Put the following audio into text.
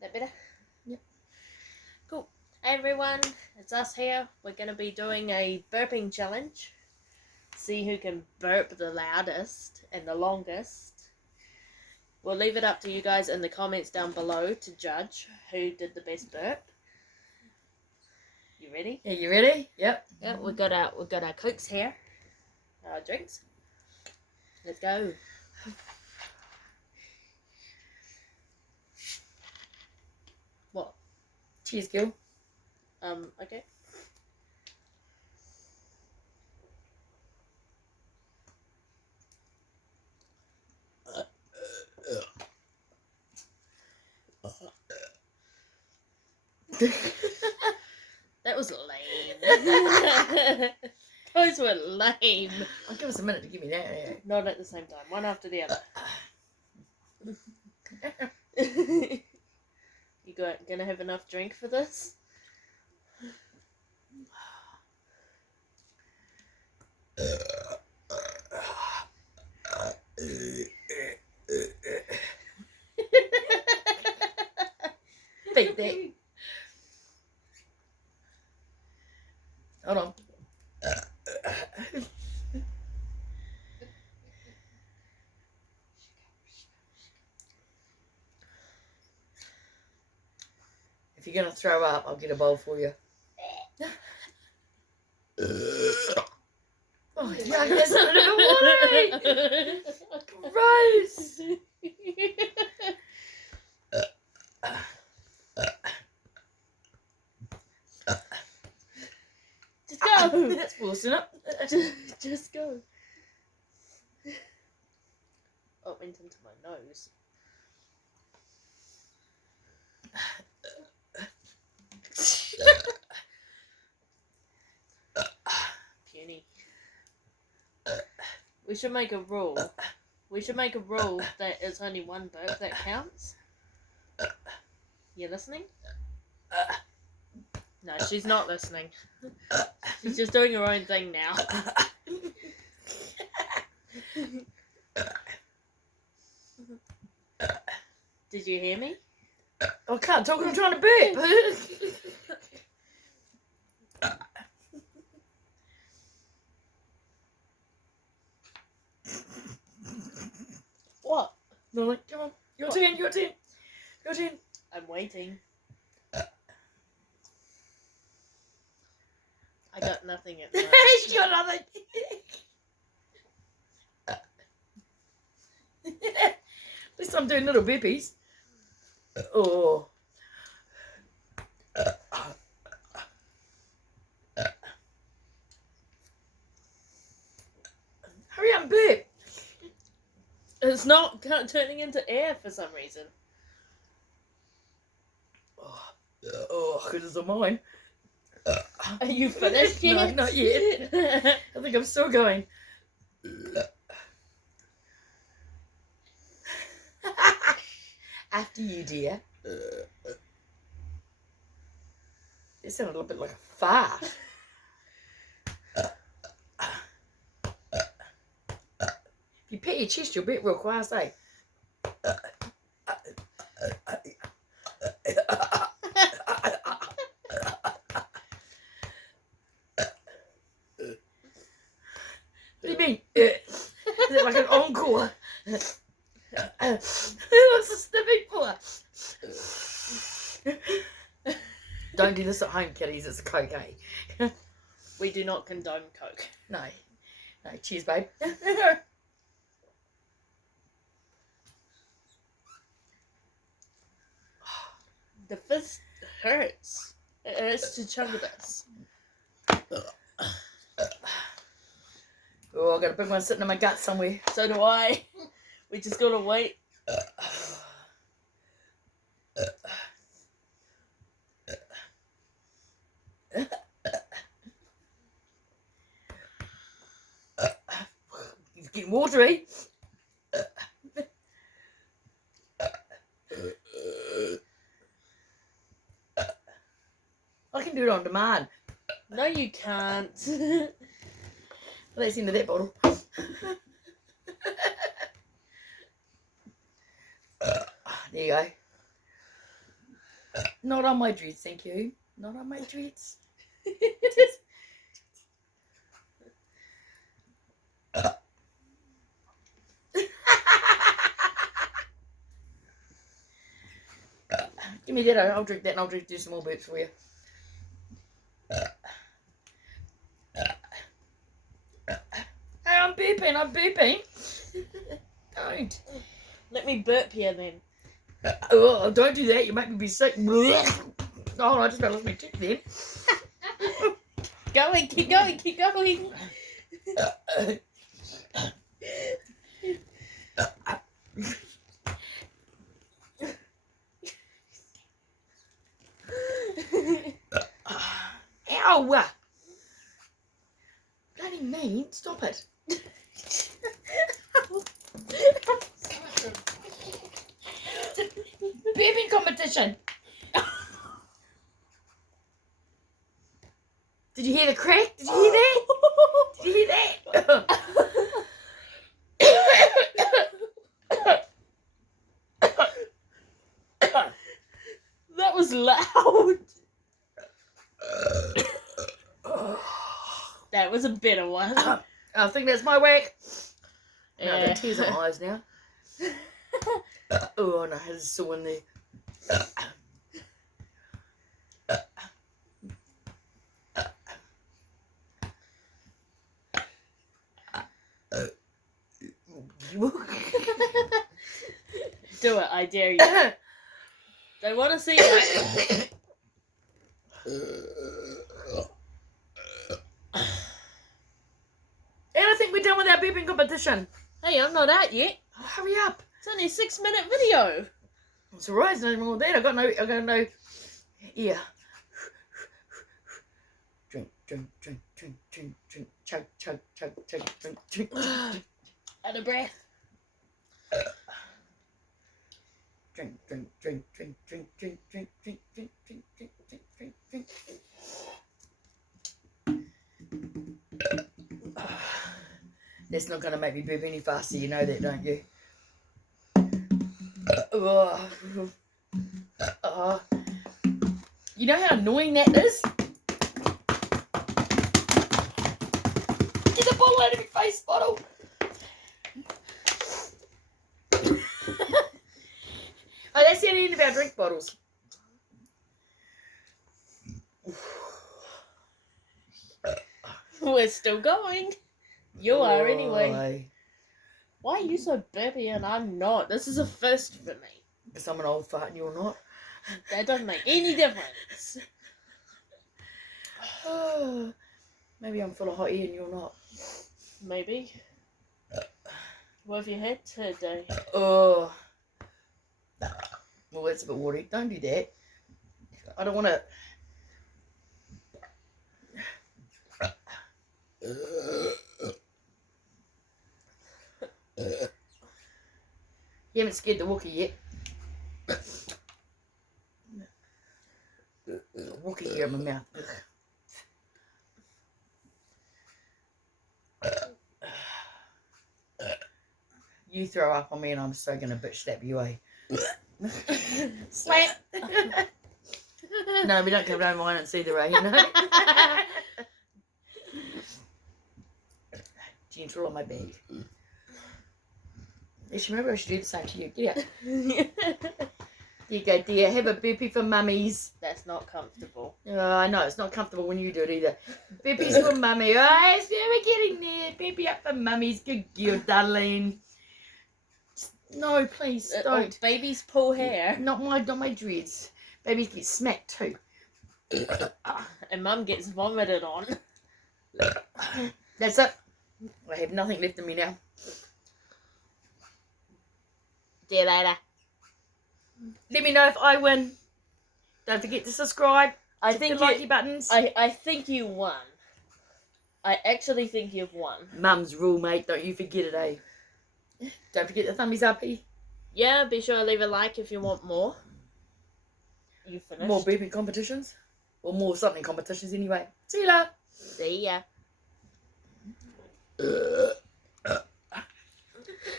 That better? Yep. Cool. Hey everyone, it's us here. We're going to be doing a burping challenge. See who can burp the loudest and the longest. We'll leave it up to you guys in the comments down below to judge who did the best burp. You ready? Yeah, you ready? Yep. Yeah, we've got our cokes here. Our drinks. Let's go. What? Cheers, Gil. Okay. That was lame. Those were lame. I'll give us a minute to give me that. Yeah. Not at the same time. One after the other. You gonna have enough drink for this? Beat that. Hold on. If you're going to throw up, I'll get a bowl for you. Oh, yeah, there's a little water. Gross. Just go. That's forcing up. Just go. Oh, it went into my nose. Puny. We should make a rule. We should make a rule that it's only one burp that counts. You listening? No, she's not listening. She's just doing her own thing now. Did you hear me? I can't talk, I'm trying to burp. What? No, like, come on. Your turn, your turn. Your turn. I'm waiting. I got nothing at the moment. She got nothing. At least I'm doing little burpees. Oh. Hurry up and burp. It's not turning into air for some reason. Oh, because it's on mine. Are you finished yet? No, not yet. I think I'm still going. After you, dear. It sounded a little bit like a fart. If you pat your chest, you'll bet real fast, eh? What do you mean? Is it like an encore? What's a sniffing for? Don't do this at home, kiddies. It's a Coke, eh? We do not condone Coke. No. No, cheers, babe. The fist hurts. It hurts to chug this. Oh, I've got a big one sitting in my gut somewhere. So do I. We just gotta wait. It's getting watery. I can do it on demand. No, you can't. Well, that's the end of that bottle. There you go. Not on my dreads, thank you. Not on my dreads. Give me that. I'll drink that and I'll do some more burps for you. Hey, I'm burping. Don't. Let me burp you then. Oh, don't do that. You make me be sick. Oh, I just got lost my teeth then. Keep going. Ow! Bloody mean. Stop it. Burping competition. Did you hear the crack? Did you hear that? Did you hear that? That was loud. That was a better one. I think that's my whack. No, Yeah. the tears in my eyes now. Oh no, there's still in there. Do it, I dare you. They want to see it. And I think we're done with our burping competition. Hey, I'm not out yet. Oh, hurry up. It's only a 6-minute video. It's alright, there's nothing wrong with that. I got no ear. Drink, chug, drink. Out of breath. Drink. That's not going to make me burp any faster, you know that, don't you? You know how annoying that is? Get the bottle out of your face, bottle! Oh, that's the end of our drink bottles. We're still going. You are anyway. Why are you so burpy and I'm not? This is a first for me. Because I'm an old fart and you're not. That doesn't make any difference. Maybe I'm full of hot air and you're not. Maybe. What have you had today? Oh. Well, that's a bit watery. Don't do that. I don't want to. You haven't scared the Wookiee yet. Wookiee here in my mouth. You throw up on me and I'm so going to bitch slap you, eh? Slap! No, we don't come down mine and see the rain, you know? Gentle on my bag. Actually, maybe I should do the same to you. Get out. There you go, dear. Have a burpee for mummies. That's not comfortable. Oh, I know, it's not comfortable when you do it either. Burpees for mummy. Oh, we're getting there. Burpee up for mummies. Good girl, darling. No, please, don't. Oh, babies pull hair. Not my dreads. Babies get smacked too. And Mum gets vomited on. That's it. I have nothing left in me now. See you later. Let me know if I win. Don't forget to subscribe. I Hit think the likey buttons. I think you won. I actually think you've won. Mum's rule, mate. Don't you forget it, eh? Don't forget the thumbies up, eh? Yeah, be sure to leave a like if you want more. You finished? More burping competitions. Or more something competitions anyway. See you later. See ya.